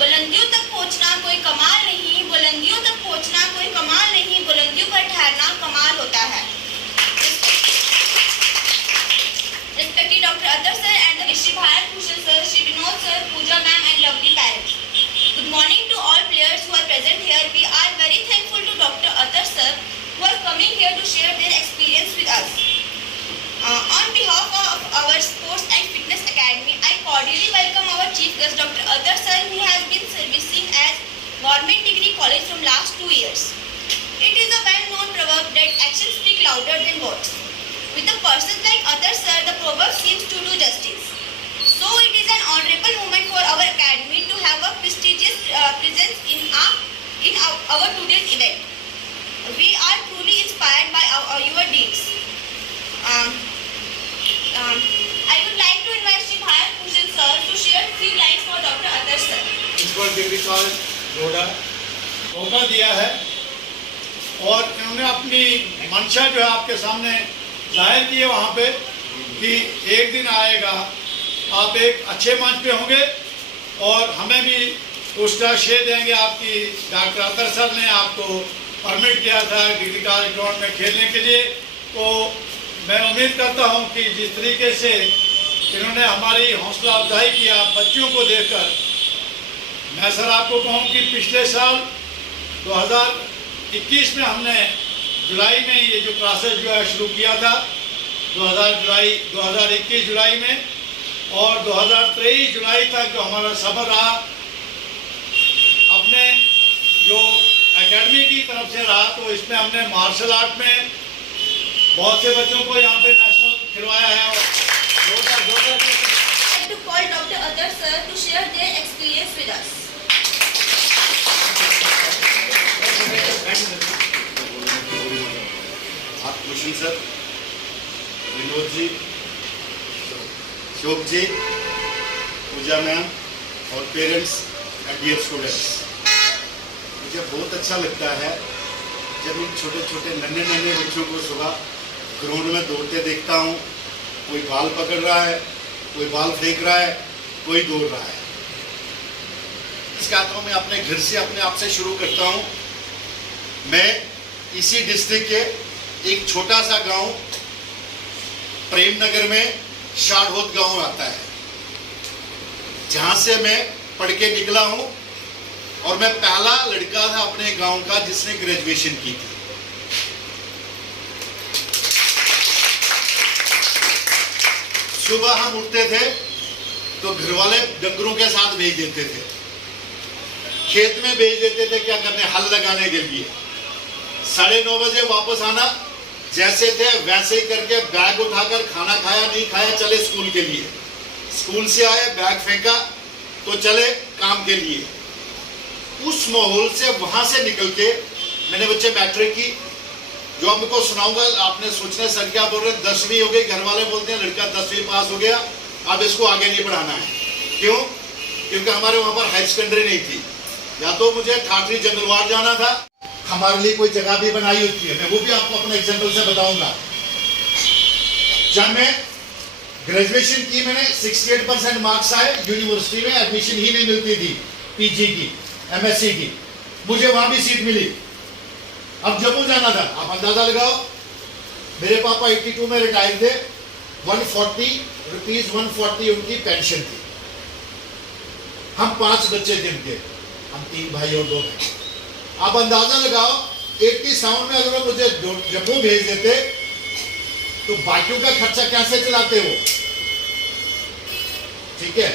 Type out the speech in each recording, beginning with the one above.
बुलंदियों तक पहुंचना कोई कमाल नहीं, बुलंदियों तक पहुंचना कोई कमाल नहीं, बुलंदियों पर ठहरना कमाल होता है। Respected Dr. Atar sir and the Shri Bharat Bhushan sir, Shri Vinod sir, Pooja ma'am and lovely parents. Good morning to all players who are present here. We are very thankful to Dr. Atar sir who are coming here to share their experience with us. On behalf of our Sports and Fitness Academy, I cordially welcome our Chief Guest Dr. Atar sir, who has been servicing as Government Degree College from last 2 years. It is a well-known proverb that actions speak louder than words. With a person like Atar sir, the proverb seems to do justice. So it is an honorable moment for our academy to have a prestigious presence in our today's event. We are truly inspired by your deeds. I would like to invite Shri Bharat Bhushan sir to share 3 lines for Dr. Atar sir. Principal degree college रोड़ा मौका दिया है और इन्होंने अपनी मंशा जो है आपके सामने जाहिर की है वहाँ पे कि एक दिन आएगा आप एक अच्छे मंच पे होंगे और हमें भी उसका श्रेय देंगे। आपकी डॉक्टर अतर सर ने आपको परमिट किया था डिग्री कॉलेज ग्राउंड में खेलने के लिए, तो मैं उम्मीद करता हूँ कि जिस तरीके से इन्होंने हमारी हौसला अफजाई किया बच्चों को देखकर, मैं सर आपको कहूँ कि पिछले साल 2021 में हमने जुलाई में ये जो क्लासेस जो है शुरू किया था 2021 जुलाई में, और 2023 जुलाई तक जो हमारा सफ़र रहा अपने जो एकेडमी की तरफ से रहा, तो इसमें हमने मार्शल आर्ट में बहुत से बच्चों को यहाँ पे नेशनल खिलवाया है। To call Dr. Atar sir to share their experience with us. Bhushan sir, Vinod ji, Ashok ji, Pooja ma'am और पेरेंट्स एंड डियर स्टूडेंट्स, मुझे बहुत अच्छा लगता है जब इन छोटे छोटे नन्हे नन्हे बच्चों को सुबह ग्राउंड में दौड़ते देखता हूँ। कोई बाल पकड़ रहा है, कोई बाल फेंक रहा है, कोई दौड़ रहा है। इसका तो मैं अपने घर से अपने आप से शुरू करता हूँ। मैं इसी डिस्ट्रिक्ट के एक छोटा सा गांव प्रेमनगर में शाढ़ोद गांव आता है, जहां से मैं पढ़ के निकला हूं और मैं पहला लड़का था अपने गांव का जिसने ग्रेजुएशन की थी। सुबह हम उठते थे तो घर वाले डंगरों के साथ भेज देते थे, खेत में भेज देते थे क्या करने, हल लगाने के लिए। 9:30 बजे वापस आना, जैसे थे वैसे ही करके बैग उठाकर खाना खाया नहीं खाया चले स्कूल के लिए। स्कूल से आए बैग फेंका तो चले काम के लिए। उस माहौल से वहां से निकल के मैंने बच्चे मैट्रिक की, जो आपको सुनाऊंगा आपने सोचना सर क्या बोल रहे हैं, 10वीं हो गई, घर वाले बोलते हैं लड़का 10वीं पास हो गया अब इसको आगे नहीं पढ़ाना है। क्यों? क्योंकि हमारे वहां पर हाई सेकेंडरी नहीं थी, या तो मुझे ठाठरी जंगलवाड़ जाना था, हमारे लिए कोई जगह भी बनाई होती है, मैं वो भी आपको अपने एग्जांपल से बताऊंगा। जब मैं ग्रेजुएशन की मैंने 68% मार्क्स आए, यूनिवर्सिटी में एडमिशन ही नहीं मिलती थी, पीजी की एमएससी की, मुझे वहां भी सीट मिली। अब जम्मू जाना था, आप अंदाजा लगाओ, मेरे पापा 82 में रिटायर थे, 140 रुपीज 140 उनकी पेंशन थी। हम 5 बच्चे थे उनके, हम 3 भाई और 2 बहन। आप अंदाजा लगाओ 87 में अगर मुझे जम्मू भेज देते तो बाकियों का खर्चा कैसे चलाते हो? ठीक है,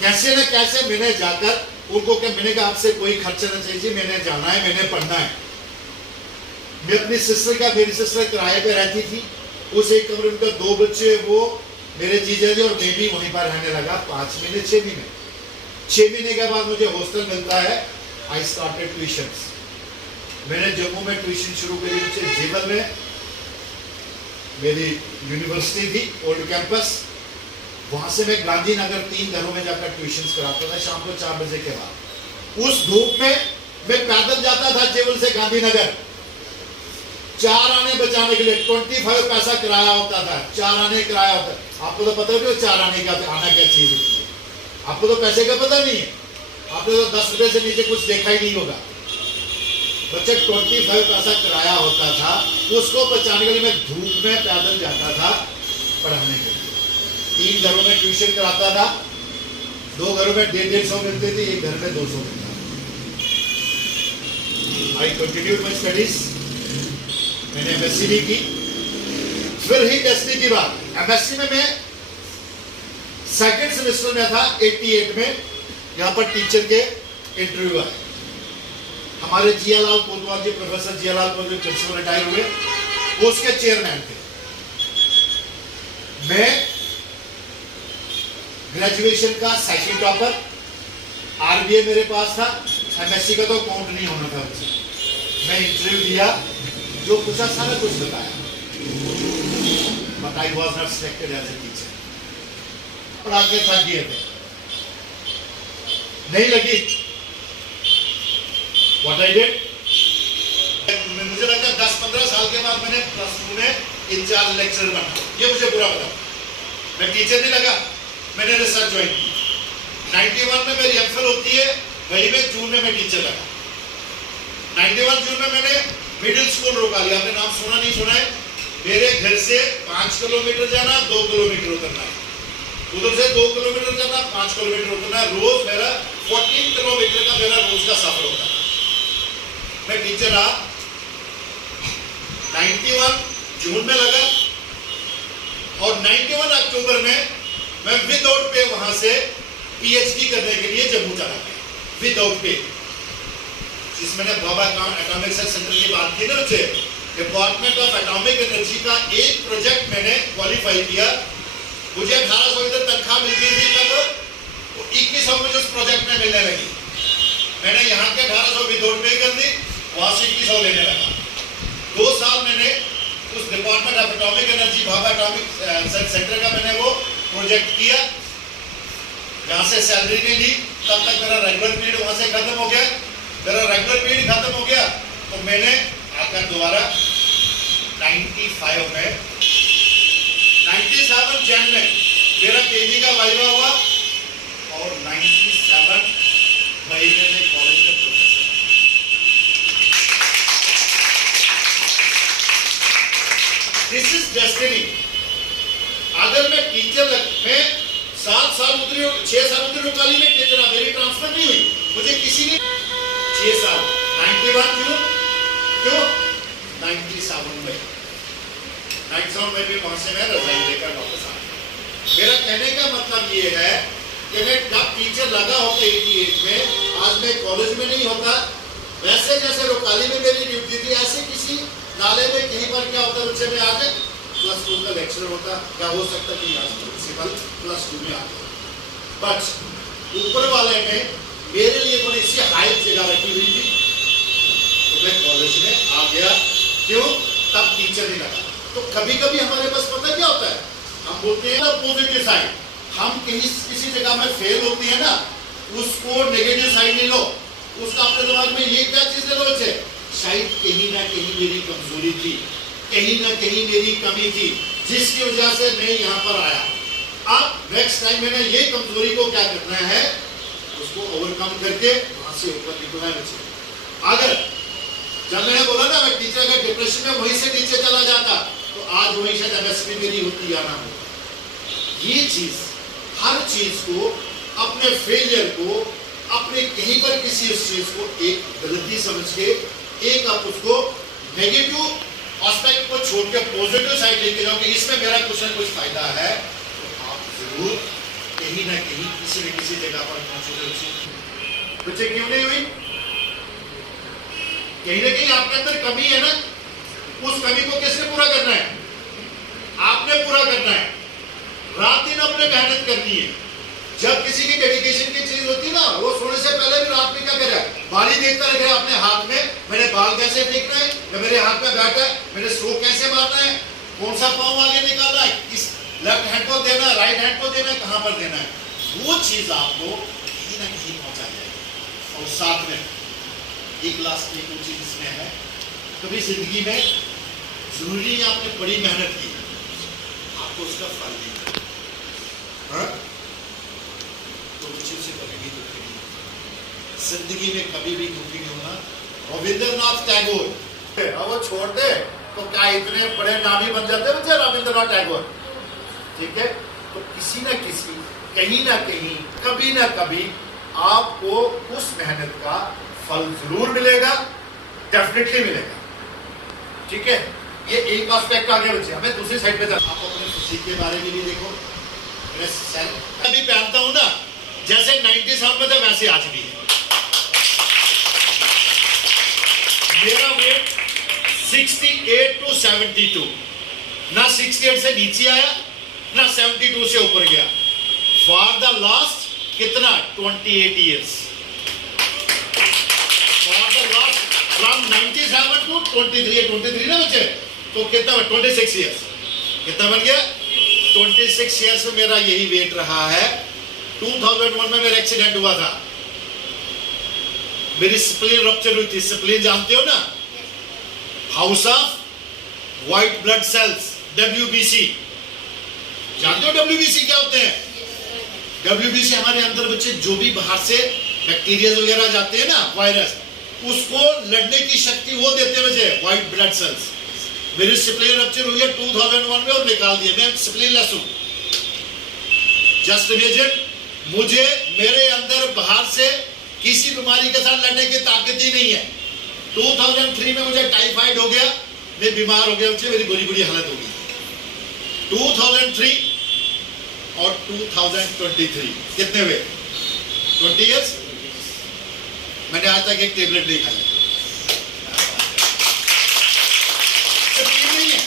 कैसे न कैसे मैंने जाकर उनको क्या, मैंने कहा आपसे कोई खर्चा नहीं चाहिए, मैंने जाना है, मैंने पढ़ना है। मैं अपनी सिस्टर का, मेरी सिस्टर किराए पे रहती थी, उस एक कमरे में 2 बच्चे, वो मेरे जीजा जी और मैं भी वहीं पर रहने लगा 5 महीने 6 महीने। 6 महीने के बाद मुझे हॉस्टल मिलता है। I started tuitions. मैंने जम्मू में ट्यूशन शुरू करी, मुझे जेबल में मेरी यूनिवर्सिटी थी, ओल्ड कैंपस, वहां से मैं गांधीनगर 3 घरों में जाकर ट्यूशन कराता था शाम को 4 बजे के बाद। उस धूप में मैं पैदल जाता था जेबल से गांधीनगर, 4 आने बचाने के लिए 25 पैसा किराया होता था, 4 आने किराया होता। आपको तो पता है 4 आने का आना क्या चीज होती है, आपको तो पैसे का पता नहीं है। आपने तो 10 रुपए से नीचे कुछ देखा ही नहीं होगा। बच्चे 25 पैसा किराया होता था, उसको बचाने के लिए मैं धूप में पैदल जाता था पढ़ाने के लिए। 3 घरों में ट्यूशन कराता था, 2 घरों में 150 मिलते थे, 1 घर में 200 मिलता था। आई कंटिन्यूड माय स्टडीज, मैंने एमएससी भी की। फिर ही टेस्टिंग की बात, एमएससी में मैं सेकंड सेमेस्टर में था 88 में, यहाँ पर टीचर के इंटरव्यू आए। हमारे जियालाल कोतवाल जी, प्रोफेसर जियालाल कोतवाल जब से रिटायर हुए, वो उसके चेयरमैन थे। मैं ग्रेजुएशन का सेकंड टॉपर, आरबीए मेरे पास था, एमएससी का तो काउंट नहीं होना था मुझे। मैं इंटरव्यू दिया, जो पूछा सारा कुछ बताया, but I was not selected as a teacher. पढ़ा के थक गए थे, नहीं लगी। व्हाट आई डिड, मुझे लगा 10-15 साल के बाद मैंने प्लस 2 में इंचार्ज लेक्चरर बना। ये मुझे बुरा पता, मैं टीचर नहीं लगा, मैंने रिसर्च ज्वाइन की। 91 में मेरी एमफिल होती है, वही में जून में मैं टीचर लगा। 91 जून में मैंने मिडिल स्कूल रोका लिया। आपने नाम सुना नहीं सुना है? मेरे घर से 5 किलोमीटर जाना, 2 किलोमीटर उतरना है, उधर से 2 किलोमीटर जाना, 5 किलोमीटर उतरना। रोज मेरा 14 किलोमीटर का मेरा रोज का सफर होता है। मैं टीचर रहा, 91 जून में लगा और 91 अक्टूबर में मैं विदाउट पे वहां से पीएचडी करने के लिए जम्मू चला गया, विदाउट पे। जिसमें बाबा एटॉमिक सेंटर की बात की ना, मुझे डिपार्टमेंट ऑफ एटॉमिक एनर्जी का एक प्रोजेक्ट मैंने क्वालिफाई किया। मुझे 1800 इधर तनख्वाह मिलती थी, तब 2100 मुझे उस प्रोजेक्ट में मिलने लगी। मैंने यहाँ के 1800 विदाउट पे कर दी, वहां से 2100 लेने लगा। 2 साल मैंने उस department of atomic energy Baba atomic centre का मैंने वो प्रोजेक्ट किया। जहां से सैलरी नहीं दी, तब तक मेरा रेगुलर पीरियड वहां से खत्म हो गया। मेरा रेगुलर पीरियड खत्म हो गया तो मैंने आकर दोबारा 95 में 97 जन में मेरा केजी का वाइवा हुआ और 97 मई में मैं कॉलेज में प्रोफेसर। This is destiny. अगर मैं टीचर मैं 7 साल उतरी, 6 साल उतरी रुकाली में टीचर, मेरी ट्रांसफर नहीं हुई, मुझे किसी ने 6 साल 91 जून क्यों 97 में 97 में भी वहां से मैं रिजाइन देकर वापस आ गया। मेरा कहने का मतलब ये है कि मैं जब टीचर लगा होता 88 में, आज मैं कॉलेज में नहीं होता। वैसे जैसे रुकाली में मेरी ड्यूटी थी, ऐसे किसी नाले में कहीं पर क्या होता, बच्चे में आते प्लस 2 का लेक्चर होता, क्या हो सकता कि प्रिंसिपल प्लस 2 में आते। बट ऊपर वाले ने मेरे लिए थोड़ी सी हाई जगह रखी हुई थी, तो मैं कॉलेज में आ गया। क्यों? तब टीचर नहीं लगा। तो कभी कभी हमारे पास पता क्या होता है, हम बोलते हैं ना पॉजिटिव साइड। हम किसी जगह में फेल होते हैं ना, उसको नेगेटिव साइड नहीं लो, उसका अपने दिमाग में ये क्या चीज ले लो, बच्चे शायद कहीं ना कहीं मेरी कमजोरी थी, कहीं ना कहीं मेरी कमी थी, जिसकी वजह से मैं यहाँ पर आया। अब नेक्स्ट टाइम मैंने ये कमजोरी को क्या करना है, उसको ओवरकम करके वहां से ऊपर निकलना है बच्चे। अगर जब मैंने बोला ना मैं टीचर का डिप्रेशन में वहीं से नीचे चला जाता, तो आज वहीं शायद एमएसपी मेरी होती या ना हो। ये चीज, हर चीज को, अपने फेलियर को, अपने कहीं पर किसी उस चीज को एक गलती समझ के, एक आप उसको नेगेटिव एस्पेक्ट को छोड़ के पॉजिटिव साइड लेके जाओ कि इसमें मेरा कुछ ना कुछ फायदा है, तो आप जरूर कहीं ना कहीं किसी न किसी जगह पर पहुंचोगे। बच्चे क्यों नहीं हुई? कहीं ना कहीं आपके अंदर कमी है ना, उस कमी को किसने पूरा करना है? आपने पूरा करना है। रात दिन अपने मेहनत करनी है। जब किसी की डेडिकेशन की चीज होती है ना, वो सोने से पहले भी रात में क्या कर रहा है, बाली देखता रहे अपने हाथ में, मैंने बाल कैसे फेंकना है, मैं मेरे हाथ में बैठा है, मैंने स्ट्रोक कैसे मारना है, कौन सा पाँव आगे निकालना है, किस लेफ्ट हैंड को देना है, राइट हैंड को देना है, कहां पर देना है, वो चीज आपको कहीं ना कहीं पहुंचा जाएगी। और साथ में एक लास्ट एक चीज इसमें है, कभी जिंदगी में जरूरी है आपने बड़ी मेहनत की, आपको उसका फल नहीं, हाँ? तो उसी से बनेगी तो जिंदगी में कभी भी दुखी नहीं होना। रविंद्रनाथ टैगोर, अब वो छोड़ दे तो क्या इतने बड़े नामी बन जाते बच्चे रविंद्रनाथ टैगोर, ठीक है। तो किसी न किसी, कहीं ना कहीं, कभी ना कभी आपको उस मेहनत का फल जरूर मिलेगा, डेफिनेटली मिलेगा, ठीक है। ये एक एस्पेक्ट आ गया बच्चे। हमें दूसरी साइड पे जाना, आप अपने फिजिक के बारे में भी देखो। मैं अभी पहनता हूं ना, जैसे 97 में था वैसे आज भी है। मेरा वेट 68 to 72, ना 68 से नीचे आया ना 72 से ऊपर गया। फॉर द लास्ट कितना 28 years, for the last from 97 to 23 ना बच्चे, तो कितना 26 years, कितना बन गया 26 years में मेरा यही वेट रहा है। 2001 में मेरा एक्सीडेंट हुआ था, मेरी स्प्लीन रप्चर हुई थी। स्प्लीन जानते हो ना, house of white blood cells, WBC, जानते हो WBC क्या होते हैं? WBC हमारे अंदर बच्चे जो भी बाहर से बैक्टीरिया वगैरह जाते हैं ना, वायरस, उसको लड़ने की शक्ति वो देते हैं बच्चे, व्हाइट ब्लड सेल्स। मेरी स्प्लीन रप्चर हुई है 2001 में और निकाल दिया, मैं स्प्लीन लेस हूं। जस्ट इमेजिन, मुझे मेरे अंदर बाहर से किसी बीमारी के साथ लड़ने की ताकत ही नहीं है। 2003 में मुझे टाइफाइड हो गया, मैं बीमार हो गया, मेरी बुरी बुरी हालत हो गई। 2003 और 2023 कितने हुए? 20 years। मैंने आज तक एक टेबलेट नहीं खाई। नहीं है,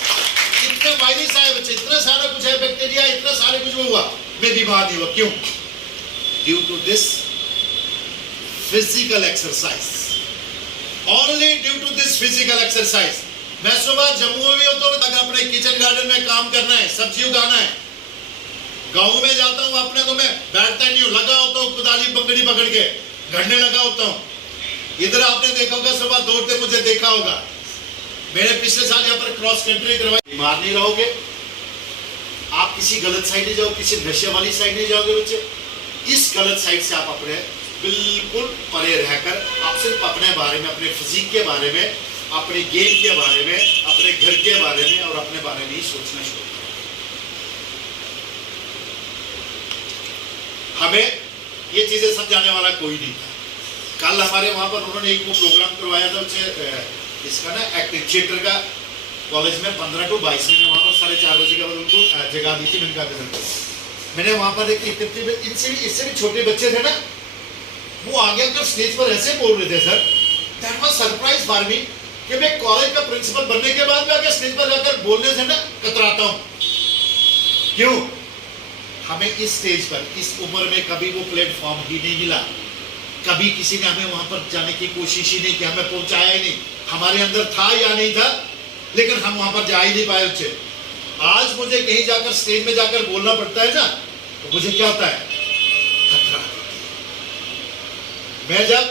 इतने वायरस आए बच्चे, इतना सारा कुछ है, बैक्टीरिया, इतना सारे कुछ हुआ, मैं बीमार नहीं हुआ। क्यों? Due to this physical exercise, only due to this physical exercise. मैं सुबह जम्मू में भी होता हूँ, अगर अपने किचन गार्डन में काम करना है, सब्जी उगाना है, गांव में जाता हूँ अपने, तो मैं बैठता नहीं हूँ, लगा होता हूँ कुदाली पकड़ी पकड़ के, घड़ने लगा होता हूँ। इधर आपने देखा होगा, सुबह दौड़ते मुझे देखा होगा। मैंने पिछले साल यहाँ पर क्रॉस कंट्री करवाई। बीमार नहीं रहोगे, आप किसी गलत साइड नहीं जाओगे, किसी नशे वाली साइड नहीं जाओगे बच्चे। इस गलत साइड से आप अपने बिल्कुल परे रहकर आप सिर्फ अपने बारे में, अपने फिजिक के बारे में, अपने गेम के बारे में, अपने घर के बारे में और अपने बारे में ही सोचना शुरू करें। हमें ये चीजें समझाने वाला कोई नहीं था। कल हमारे वहां पर उन्होंने एक वो प्रोग्राम करवाया था, इसका ना एक्टिंग थिएटर का, कॉलेज में 15 to 22 में वहां पर 4:30 बजे के बाद उनको जगह दी थी। मैंने वहां पर इनसे भी छोटे बच्चे थे ना, वो आगे आकर स्टेज पर ऐसे बोल रहे थे sir, that was surprise for me कि मैं कॉलेज का प्रिंसिपल बनने के बाद में आगे स्टेज पर जाकर बोलने से ना कतराता हूं। क्यों? हमें इस स्टेज पर, इस उम्र में कभी वो प्लेटफॉर्म ही नहीं मिला, कभी किसी ने हमें वहां पर जाने की कोशिश ही नहीं की, हमें पहुंचाया ही नहीं। हमारे अंदर था या नहीं था, लेकिन हम वहां पर जा ही नहीं पाए बच्चे। आज मुझे कहीं जाकर स्टेज में जाकर बोलना पड़ता है ना, तो मुझे क्या होता है? खतरा। मैं जब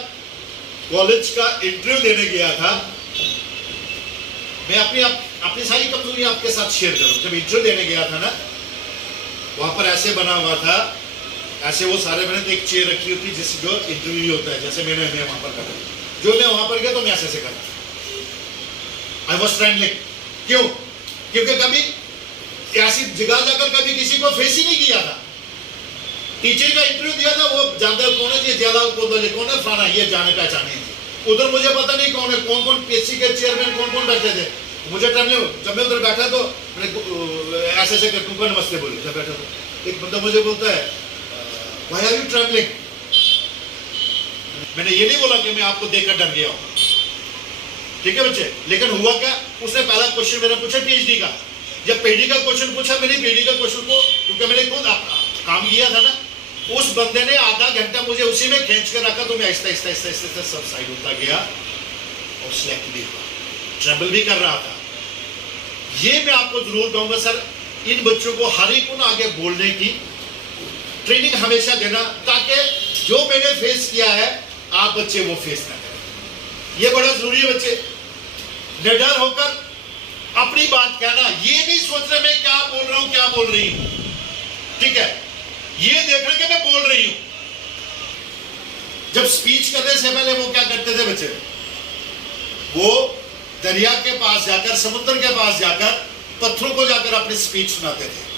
कॉलेज का इंटरव्यू देने गया था, मैं अपनी सारी कमजोरी आपके साथ शेयर करूं। जब इंटरव्यू देने गया था ना, वहां पर ऐसे बना हुआ था, ऐसे वो सारे मैंने एक चेयर रखी होती जिस जो इंटरव्यू होता है, जैसे मैं वहां पर कर, जो मैं वहां पर गया तो मैं ऐसे करता। I was trending. क्यों? क्योंकि कभी ऐसी जगह जाकर कभी किसी को फेस ही नहीं किया था। टीचर का इंटरव्यू दिया था, वो जानते कौन है जी, जयलाल कोदले कौन है, फलाना, ये जाने पहचाने थे। उधर मुझे पता नहीं कौन है, कौन कौन पीएससी के चेयरमैन कौन कौन बैठे थे। मुझे जब मैं उधर बैठा तो ऐसे ऐसे तुमको नमस्ते बोले। जब बैठा तो एक बंदा मुझे बोलता है, व्हाई आर यू ट्रैवलिंग? मैंने ये नहीं बोला कि मैं आपको देखकर डर गया हूं, ठीक है बच्चे। लेकिन हुआ क्या, उसने पहला क्वेश्चन मेरा पूछा पीएचडी का। जब पीएचडी का क्वेश्चन पूछा, मैंने पीएचडी का क्वेश्चन को, क्योंकि मैंने खुद काम किया था ना, उस बंदे ने आधा घंटा मुझे उसी में खींच कर रखा, तो मैं आहिस्ता आहिस्ता आहिस्ता आहिस्ता सब साइड होता गया और सिलेक्ट भी हुआ, ट्रैवल भी कर रहा था। ये मैं आपको जरूर कहूंगा सर, इन बच्चों को हर एक को आगे बोलने की ट्रेनिंग हमेशा देना, ताकि जो मैंने फेस किया है आप बच्चे वो फेस ना करें। ये बड़ा जरूरी है बच्चे, निडर होकर अपनी बात कहना, ये नहीं सोचना मैं क्या बोल रहा हूं, क्या बोल रही हूं, ठीक है, ये देखना कि मैं बोल रही हूं। जब स्पीच करने से पहले वो क्या करते थे बच्चे, वो दरिया के पास जाकर, समुद्र के पास जाकर, पत्थरों को जाकर अपनी स्पीच सुनाते थे।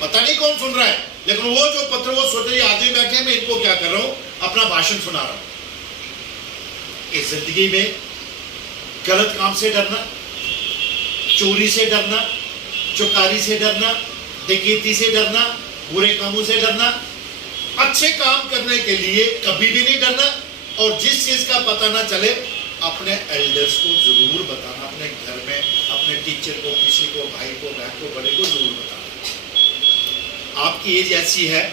पता नहीं कौन सुन रहा है, लेकिन वो जो पत्थर, वो सोच रहे आदमी बैठे हैं, मैं इनको क्या कर रहा हूं, अपना भाषण सुना रहा हूं। इस जिंदगी में गलत काम से डरना, चोरी से डरना, चुकारी से डरना, डकैती से डरना, बुरे कामों से डरना, अच्छे काम करने के लिए कभी भी नहीं डरना। और जिस चीज का पता ना चले अपने एल्डर्स को जरूर बताना, अपने घर में अपने टीचर को, किसी को, भाई को, बहन को, बड़े को जरूर बताना। आपकी एज ऐसी है,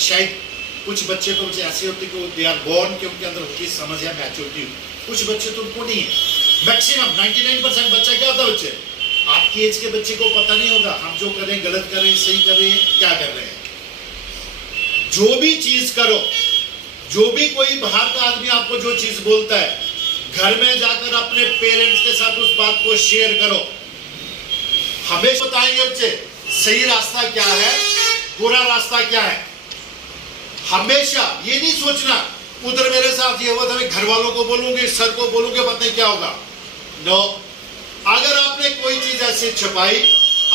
शायद कुछ बच्चे तो ऐसे होते कि दे आर बोर्न कि उनके अंदर होती समझ है, मैच्योरिटी। कुछ बच्चे तो उनको नहीं है। मैक्सिमम 99% बच्चा क्या होता है, बच्चे आपकी एज के बच्चे को पता नहीं होगा हम जो कर रहे हैं गलत कर रहे हैं, सही कर रहे हैं, क्या कर रहे हैं। जो भी चीज करो, जो भी कोई बाहर का आदमी आपको जो चीज बोलता है, घर में जाकर अपने पेरेंट्स के साथ उस बात को शेयर करो। हमेशा बताएंगे बच्चे सही रास्ता क्या है, बुरा रास्ता क्या है। हमेशा ये नहीं सोचना उधर मेरे साथ ये हुआ था, मैं घर वालों को बोलूंगी, सर को बोलूंगी, पता नहीं क्या होगा। नो, अगर आपने कोई चीज ऐसी छुपाई,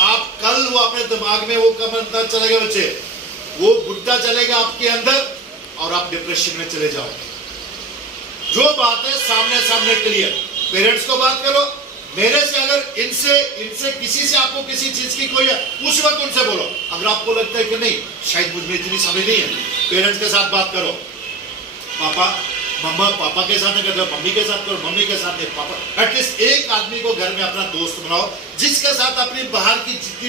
आप कल वो अपने दिमाग में वो कम चलेगा बच्चे, वो बुढ़ा चलेगा आपके अंदर और आप डिप्रेशन में चले जाओगे। जो बात है सामने सामने क्लियर, पेरेंट्स को बात करो। मेरे से अगर इनसे किसी से आपको किसी चीज की कोई उस वक्त उनसे बोलो। अगर आपको लगता है कि नहीं शायद मुझ में इतनी समझ नहीं है, पेरेंट्स के साथ बात करो। पापा मम्मा, पापा के साथ नहीं करते, मम्मी के साथ करो, मम्मी के साथ नहीं, पापा। एटलीस्ट एक आदमी को घर में अपना दोस्त बनाओ, जिसके साथ अपनी बाहर की जितनी